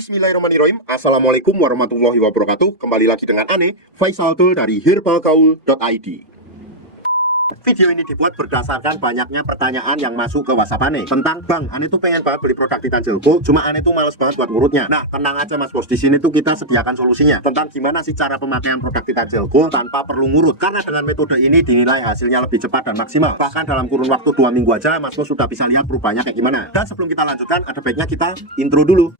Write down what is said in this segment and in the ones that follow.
Bismillahirrahmanirrahim. Assalamualaikum warahmatullahi wabarakatuh. Kembali lagi dengan Ane, Faisal Dul dari herbalgaul.id. Video ini dibuat berdasarkan banyaknya pertanyaan yang masuk ke WhatsApp Ane tentang, Bang, Ane tuh pengen banget beli produk Titan Gelgo, cuma Ane tuh males banget buat ngurutnya. Nah, tenang aja Mas Bos, di sini tuh kita sediakan solusinya tentang gimana sih cara pemakaian produk Titan Gelgo tanpa perlu ngurut. Karena dengan metode ini dinilai hasilnya lebih cepat dan maksimal. Bahkan dalam kurun waktu 2 minggu aja Mas Bos sudah bisa lihat perubahannya kayak gimana. Dan sebelum kita lanjutkan, ada baiknya kita intro dulu.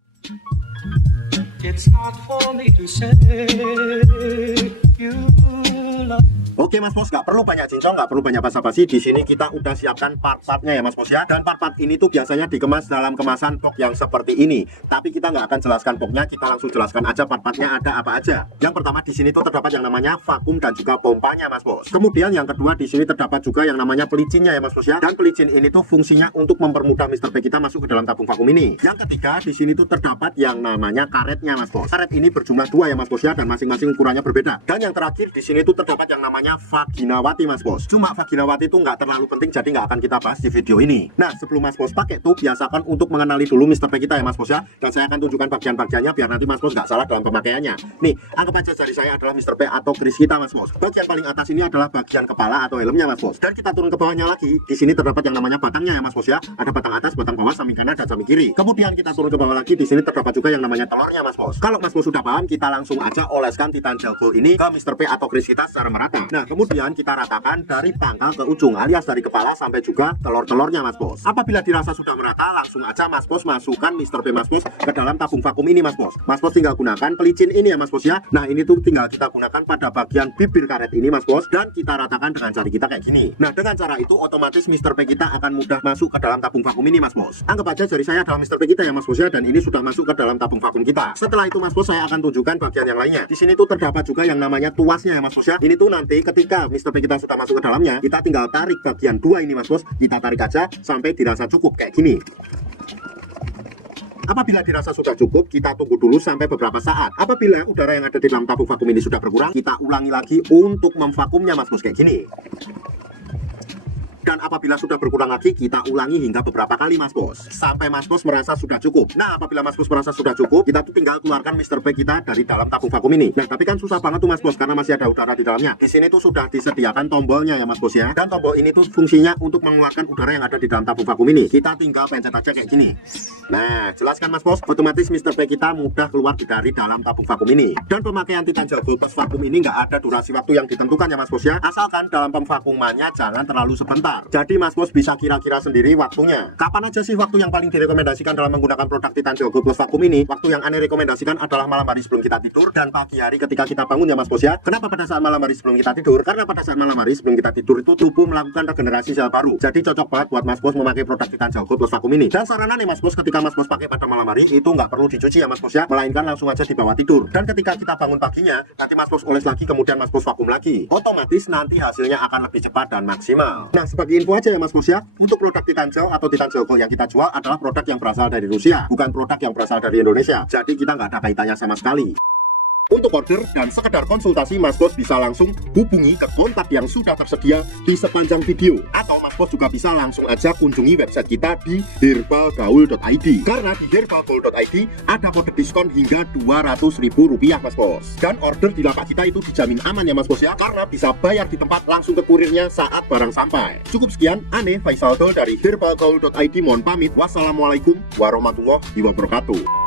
It's hard for me to say you love. Oke Mas Bos, nggak perlu banyak cincong, nggak perlu banyak basa-basi. Di sini kita udah siapkan part-partnya ya Mas Bos ya. Dan part-part ini tuh biasanya dikemas dalam kemasan box yang seperti ini. Tapi kita nggak akan jelaskan boxnya, kita langsung jelaskan aja part-partnya ada apa aja. Yang pertama di sini tuh terdapat yang namanya vakum dan juga pompanya Mas Bos. Kemudian yang kedua di sini terdapat juga yang namanya pelicinnya ya Mas Bos ya. Dan pelicin ini tuh fungsinya untuk mempermudah Mr. P kita masuk ke dalam tabung vakum ini. Yang ketiga di sini tuh terdapat yang namanya karetnya Mas Bos. Karet ini berjumlah 2 ya Mas Bos ya, dan masing-masing ukurannya berbeda. Dan yang terakhir di sini tuh terdapat yang namanya vaginawati Mas Bos. Cuma vaginawati itu nggak terlalu penting, jadi nggak akan kita bahas di video ini. Nah, sebelum Mas Bos pakai tuh biasakan untuk mengenali dulu Mr. P kita ya Mas Bos ya. Dan saya akan tunjukkan bagian-bagiannya biar nanti Mas Bos nggak salah dalam pemakaiannya. Nih, anggap aja jari saya adalah Mr. P atau kris kita Mas Bos. Bagian paling atas ini adalah bagian kepala atau helmnya Mas Bos. Dan kita turun ke bawahnya lagi. Di sini terdapat yang namanya batangnya ya Mas Bos ya. Ada batang atas, batang bawah, samping kanan dan samping kiri. Kemudian kita turun ke bawah lagi. Di sini terdapat juga yang namanya telurnya Mas Bos. Kalau Mas Bos sudah paham, kita langsung aja oleskan Titan Gelgo ini ke Mr. P atau kris kita secara merata. Nah, kemudian kita ratakan dari pangkal ke ujung, alias dari kepala sampai juga telur-telurnya Mas Bos. Apabila dirasa sudah merata, langsung aja Mas Bos masukkan Mr. P Mas Bos ke dalam tabung vakum ini Mas Bos. Mas Bos tinggal gunakan pelicin ini ya Mas Bos ya. Nah, ini tuh tinggal kita gunakan pada bagian bibir karet ini Mas Bos, dan kita ratakan dengan jari kita kayak gini. Nah, dengan cara itu otomatis Mr. P kita akan mudah masuk ke dalam tabung vakum ini Mas Bos. Anggap aja jari saya adalah Mr. P kita ya Mas Bos ya, dan ini sudah masuk ke dalam tabung vakum kita. Setelah itu Mas Bos, saya akan tunjukkan bagian yang lainnya. Di sini tuh terdapat juga yang namanya tuasnya ya Mas Bos ya. Ini tuh nanti ketika Mr. P kita sudah masuk ke dalamnya, kita tinggal tarik bagian 2 ini Mas Bos. Kita tarik aja sampai dirasa cukup kayak gini. Apabila dirasa sudah cukup, kita tunggu dulu sampai beberapa saat. Apabila udara yang ada di dalam tabung vakum ini sudah berkurang, kita ulangi lagi untuk memvakumnya Mas Bos kayak gini. Dan apabila sudah berkurang lagi, kita ulangi hingga beberapa kali Mas Bos, sampai Mas Bos merasa sudah cukup. Nah, apabila Mas Bos merasa sudah cukup, kita tuh tinggal keluarkan Mr. P kita dari dalam tabung vakum ini. Nah, tapi kan susah banget tuh Mas Bos, karena masih ada udara di dalamnya. Di sini tuh sudah disediakan tombolnya ya Mas Bos ya. Dan tombol ini tuh fungsinya untuk mengeluarkan udara yang ada di dalam tabung vakum ini. Kita tinggal pencet aja kayak gini. Nah, jelaskan Mas Bos, otomatis Mr. P kita mudah keluar dari dalam tabung vakum ini. Dan pemakaian Titan Gelgo plus vakum ini nggak ada durasi waktu yang ditentukan ya Mas Bos ya. Asalkan dalam pemvakumannya jangan terlalu sebentar. Jadi Mas Bos bisa kira-kira sendiri waktunya. Kapan aja sih waktu yang paling direkomendasikan dalam menggunakan produk Titan Gelgo plus vakum ini? Waktu yang Ane rekomendasikan adalah malam hari sebelum kita tidur dan pagi hari ketika kita bangun ya Mas Bos ya. Kenapa pada saat malam hari sebelum kita tidur? Karena pada saat malam hari sebelum kita tidur itu tubuh melakukan regenerasi sel baru. Jadi cocok banget buat Mas Bos memakai produk Titan Gelgo plus vakum ini. Dan saran nih Mas Bos, ketika Mas Bos pakai pada malam hari itu nggak perlu dicuci ya Mas Bos ya, melainkan langsung aja dibawa tidur. Dan ketika kita bangun paginya, nanti Mas Bos oles lagi, kemudian Mas Bos vakum lagi. Otomatis nanti hasilnya akan lebih cepat dan maksimal. Nah, sebagai info aja ya Mas Bos ya, untuk produk Titan Gel atau Titan Gelgo yang kita jual adalah produk yang berasal dari Rusia, bukan produk yang berasal dari Indonesia. Jadi kita nggak ada kaitannya sama sekali. Untuk order dan sekedar konsultasi, Mas Bos bisa langsung hubungi ke kontak yang sudah tersedia di sepanjang video. Atau Mas Bos juga bisa langsung aja kunjungi website kita di herbalgaul.id. Karena di herbalgaul.id ada kode diskon hingga Rp200.000 Mas Bos. Dan order di lapak kita itu dijamin aman ya Mas Bos ya, karena bisa bayar di tempat langsung ke kurirnya saat barang sampai. Cukup sekian, Ane Faisal Dul dari herbalgaul.id mohon pamit. Wassalamualaikum warahmatullahi wabarakatuh.